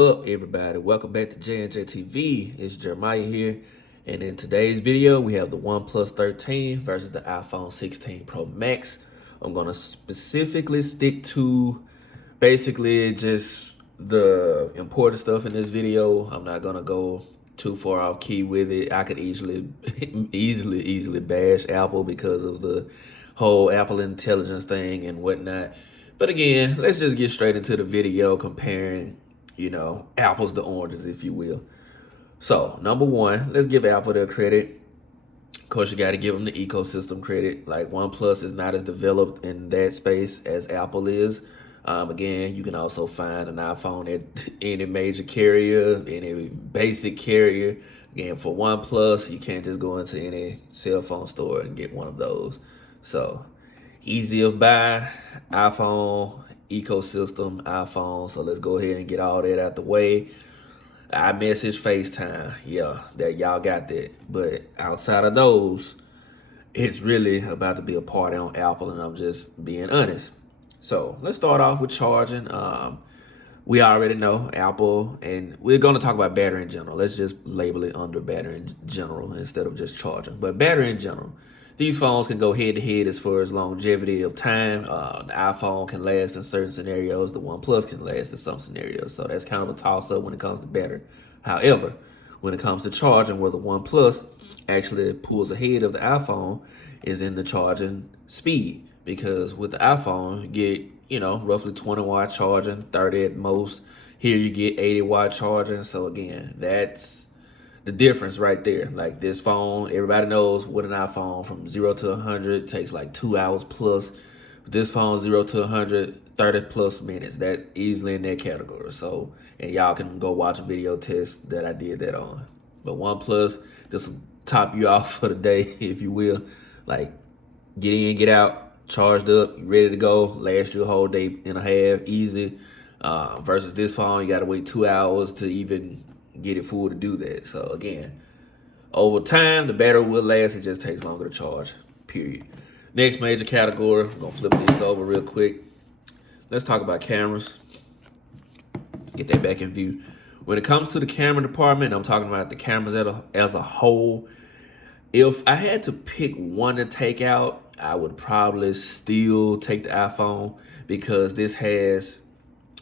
up, everybody? Welcome back to J&J TV. It's Jeremiah here, and in today's video we have the OnePlus 13 versus the iPhone 16 Pro Max. I'm gonna specifically stick to basically just the important stuff in this video. I'm not gonna go too far off key with it. I could easily bash Apple because of the whole Apple Intelligence thing and whatnot. But again, let's just get straight into the video comparing, apples to oranges, if you will. So, number one, let's give Apple their credit. Of course, you got to give them the ecosystem credit. Like, OnePlus is not as developed in that space as Apple is. Again, you can also find an iPhone at any major carrier, any basic carrier. Again, for OnePlus, you can't just go into any cell phone store and get one of those. So, easy of buy, iPhone, ecosystem, iPhone. So let's go ahead and get all that out the way. iMessage, FaceTime, yeah, that y'all got that. But outside of those, it's really about to be a party on Apple, and I'm just being honest. So let's start off with charging. We already know Apple, and we're going to talk about battery in general. Let's just label it under battery in general instead of just charging. But battery in general. These phones can go head to head as far as longevity of time. The iPhone can last in certain scenarios. The OnePlus can last in some scenarios. So that's kind of a toss-up when it comes to battery. However, when it comes to charging, where the OnePlus actually pulls ahead of the iPhone is in the charging speed. Because with the iPhone, you get, roughly 20 watt charging, 30 at most. Here you get 80 watt charging. So again, that's the difference right there. Like this phone, everybody knows with an iPhone from 0 to 100 takes like 2 hours plus. With this phone, 0 to 100, 30 plus minutes. That easily in that category. So, and y'all can go watch a video test that I did that on. But OnePlus, just top you off for the day, if you will. Like get in, get out, charged up, ready to go, last you a whole day and a half, easy. Versus this phone, you got to wait 2 hours to even get it full to do that. So again, over time, the battery will last. It just takes longer to charge, period. Next major category, I'm going to flip these over real quick. Let's talk about cameras. Get that back in view. When it comes to the camera department, I'm talking about the cameras as a whole. If I had to pick one to take out, I would probably still take the iPhone because this has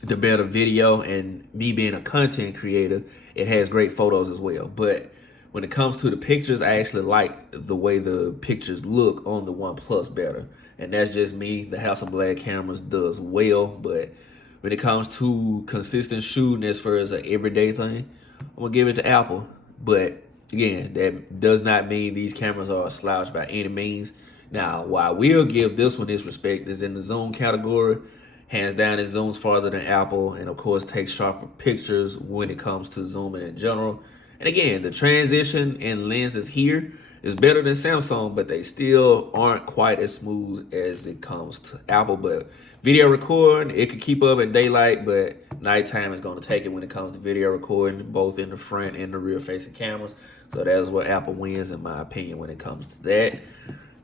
the better video, and me being a content creator, it has great photos as well. But when it comes to the pictures, I actually like the way the pictures look on the OnePlus better. And that's just me. The Hasselblad cameras does well, but when it comes to consistent shooting as far as an everyday thing, I'm gonna give it to Apple. But again, that does not mean these cameras are a slouch by any means. Now, why I will give this one this respect is in the zoom category. Hands down, it zooms farther than Apple, and of course takes sharper pictures when it comes to zooming in general. And again, the transition in lenses here is better than Samsung, but they still aren't quite as smooth as it comes to Apple. But video recording, it could keep up at daylight, but nighttime is going to take it when it comes to video recording, both in the front and the rear facing cameras. So that is where Apple wins, in my opinion, when it comes to that.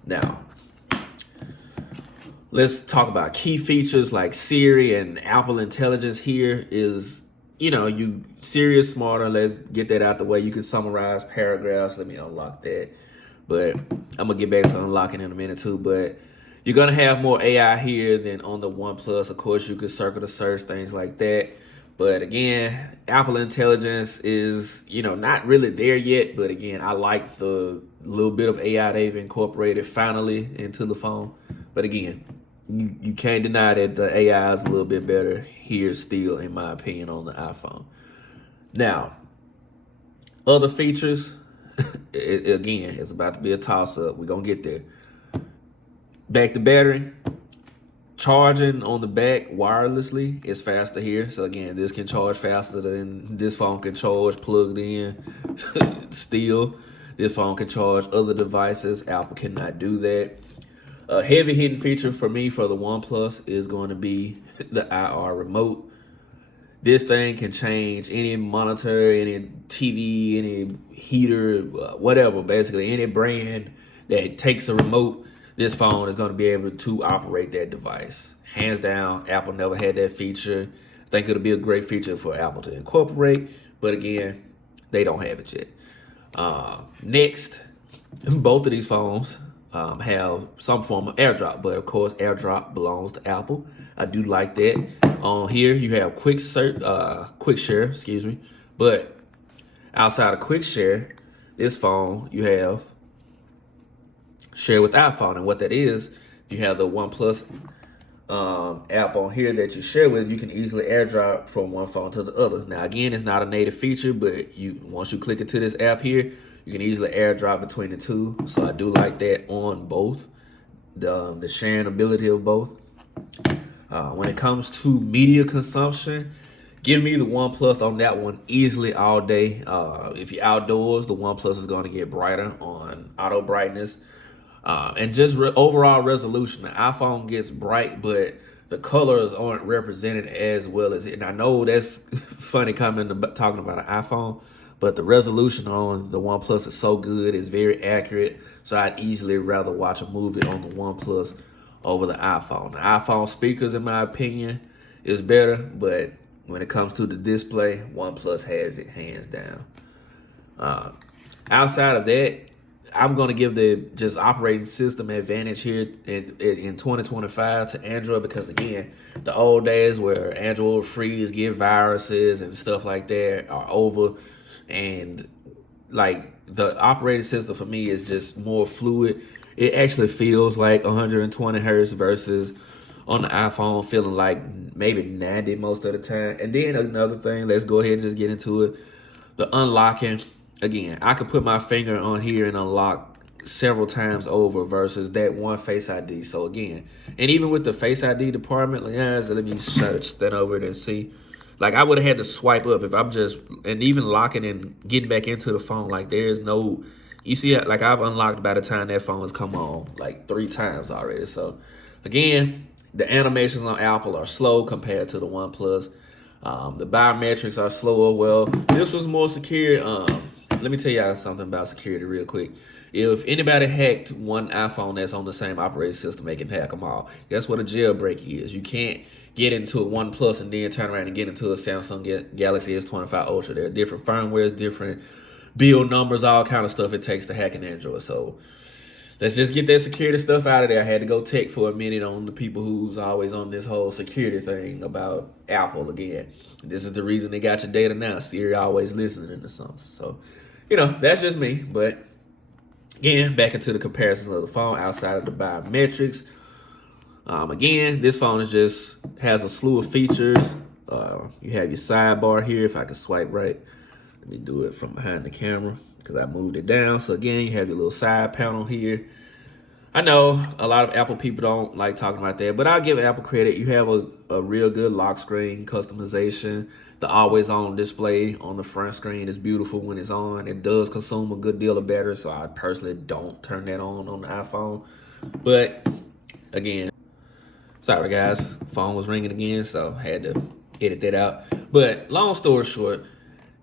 Now, let's talk about key features like Siri and Apple Intelligence. Here is, Siri is smarter. Let's get that out the way. You can summarize paragraphs. Let me unlock that. But I'm going to get back to unlocking in a minute too. But you're going to have more AI here than on the OnePlus. Of course, you could circle the search, things like that. But again, Apple Intelligence is, not really there yet. But again, I like the little bit of AI they've incorporated finally into the phone. But again, you can't deny that the AI is a little bit better here still, in my opinion, on the iPhone. Now, other features, again, it's about to be a toss-up. We're going to get there. Back to battery. Charging on the back wirelessly is faster here. So again, this can charge faster than this phone can charge plugged in. Still, this phone can charge other devices. Apple cannot do that. A heavy hitting feature for me for the OnePlus is going to be the IR remote. This thing can change any monitor, any TV, any heater, whatever, basically any brand that takes a remote. This phone is going to be able to operate that device. Hands down, Apple never had that feature. I think it'll be a great feature for Apple to incorporate, but again, they don't have it yet. Next, both of these phones have some form of AirDrop, but of course, AirDrop belongs to Apple. I do like that. On here, you have quick share, excuse me. But outside of quick share, this phone you have share with iPhone, and what that is, if you have the OnePlus app on here that you share with, you can easily AirDrop from one phone to the other. Now, again, it's not a native feature, but once you click into this app here, you can easily AirDrop between the two. So I do like that on both, the sharing ability of both. When it comes to media consumption, give me the OnePlus on that one easily all day. If you're outdoors, the OnePlus is going to get brighter on auto brightness. And just overall resolution. The iPhone gets bright, but the colors aren't represented as well as it. And I know that's funny talking about an iPhone, but the resolution on the OnePlus is so good. It's very accurate. So I'd easily rather watch a movie on the OnePlus over the iPhone. The iPhone speakers, in my opinion, is better, but when it comes to the display, OnePlus has it hands down. Outside of that, I'm going to give the just operating system advantage here in 2025 to Android, because again, the old days where Android would freeze, get viruses and stuff like that are over. And like the operating system for me is just more fluid. It actually feels like 120 hertz versus on the iPhone feeling like maybe 90 most of the time. And then another thing, let's go ahead and just get into it. The unlocking. Again, I could put my finger on here and unlock several times over versus that one Face ID. So again, and even with the Face ID department, let me search that over and see. Like I would have had to swipe up if I'm just, and even locking and getting back into the phone. Like there's no, you see, like I've unlocked by the time that phone has come on like 3 times already. So again, the animations on Apple are slow compared to the OnePlus. The biometrics are slower. Well, this was more secure. Let me tell y'all something about security real quick. If anybody hacked one iPhone that's on the same operating system, they can hack them all. That's what a jailbreak is. You can't get into a OnePlus and then turn around and get into a Samsung Galaxy S25 Ultra. There are different firmwares, different build numbers, all kind of stuff it takes to hack an Android. So let's just get that security stuff out of there. I had to go tech for a minute on the people who's always on this whole security thing about Apple again. This is the reason they got your data now. Siri always listening to something. So, that's just me. But again, back into the comparisons of the phone outside of the biometrics. Again, this phone has a slew of features. You have your sidebar here. If I can swipe right, let me do it from behind the camera because I moved it down. So again, you have your little side panel here. I know a lot of Apple people don't like talking about that, but I'll give Apple credit. You have a real good lock screen customization. The always on display on the front screen is beautiful when it's on. It does consume a good deal of battery, so I personally don't turn that on the iPhone. But again, sorry guys, phone was ringing again, so I had to edit that out. But long story short,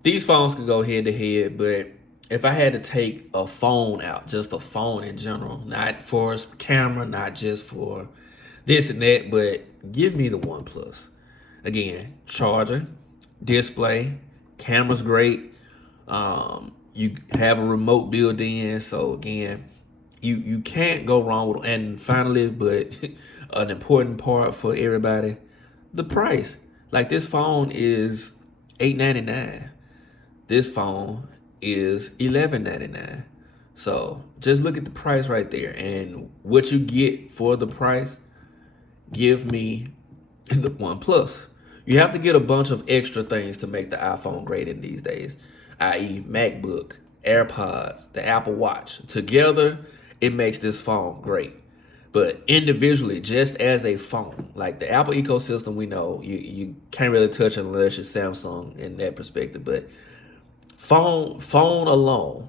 these phones can go head to head, but if I had to take a phone out, just a phone in general, not for a camera, not just for this and that, but give me the OnePlus. Again, charger, display, camera's great. You have a remote built in, so again, you can't go wrong with. And finally, but an important part for everybody, the price. Like this phone is $899. This phone is $1199. So just look at the price right there, and what you get for the price. Give me the OnePlus. You have to get a bunch of extra things to make the iPhone great in these days, i.e. MacBook, AirPods, the Apple Watch. Together, it makes this phone great. But individually, just as a phone, like the Apple ecosystem, we know you can't really touch it unless you're Samsung in that perspective. But phone alone,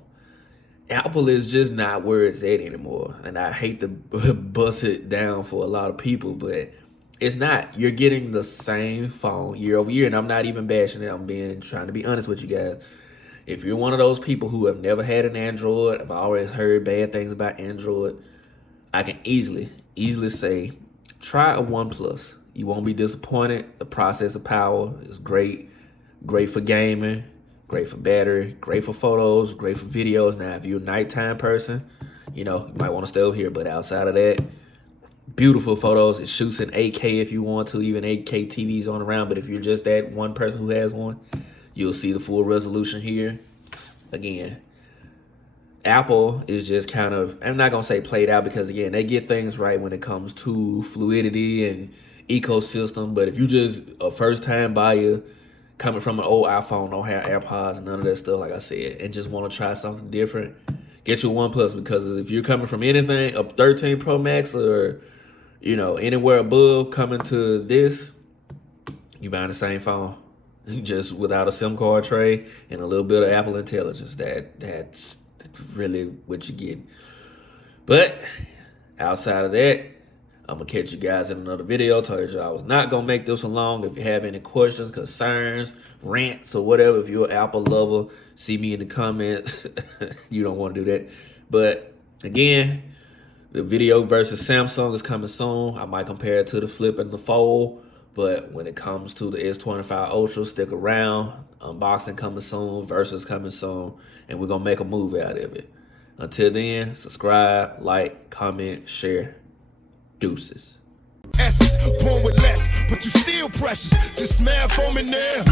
Apple is just not where it's at anymore. And I hate to bust it down for a lot of people, but it's not. You're getting the same phone year over year. And I'm not even bashing it. I'm trying to be honest with you guys. If you're one of those people who have never had an Android, I've always heard bad things about Android, I can easily say, try a OnePlus. You won't be disappointed. The processor power is great. Great for gaming, great for battery, great for photos, great for videos. Now, if you're a nighttime person, you might want to stay over here. But outside of that, beautiful photos. It shoots in 8K if you want to, even 8K TVs on around. But if you're just that one person who has one, you'll see the full resolution here. Again, Apple is just kind of, I'm not going to say played out, because again, they get things right when it comes to fluidity and ecosystem. But if you just a first time buyer coming from an old iPhone, don't have AirPods and none of that stuff, like I said, and just want to try something different, get your OnePlus. Because if you're coming from anything, a 13 Pro Max or, anywhere above, coming to this, you buying the same phone, just without a SIM card tray and a little bit of Apple intelligence. That's really what you get. But outside of that, I'm going to catch you guys in another video. Told you I was not going to make this one long. If you have any questions, concerns, rants, or whatever, if you're an Apple lover, see me in the comments. You don't want to do that. But again, the video versus Samsung is coming soon. I might compare it to the Flip and the Fold. But when it comes to the S25 Ultra, stick around. Unboxing coming soon, versus coming soon. And we're going to make a move out of it. Until then, subscribe, like, comment, share. Deuces. Essence, born with less, but you still precious. Just smile for me now.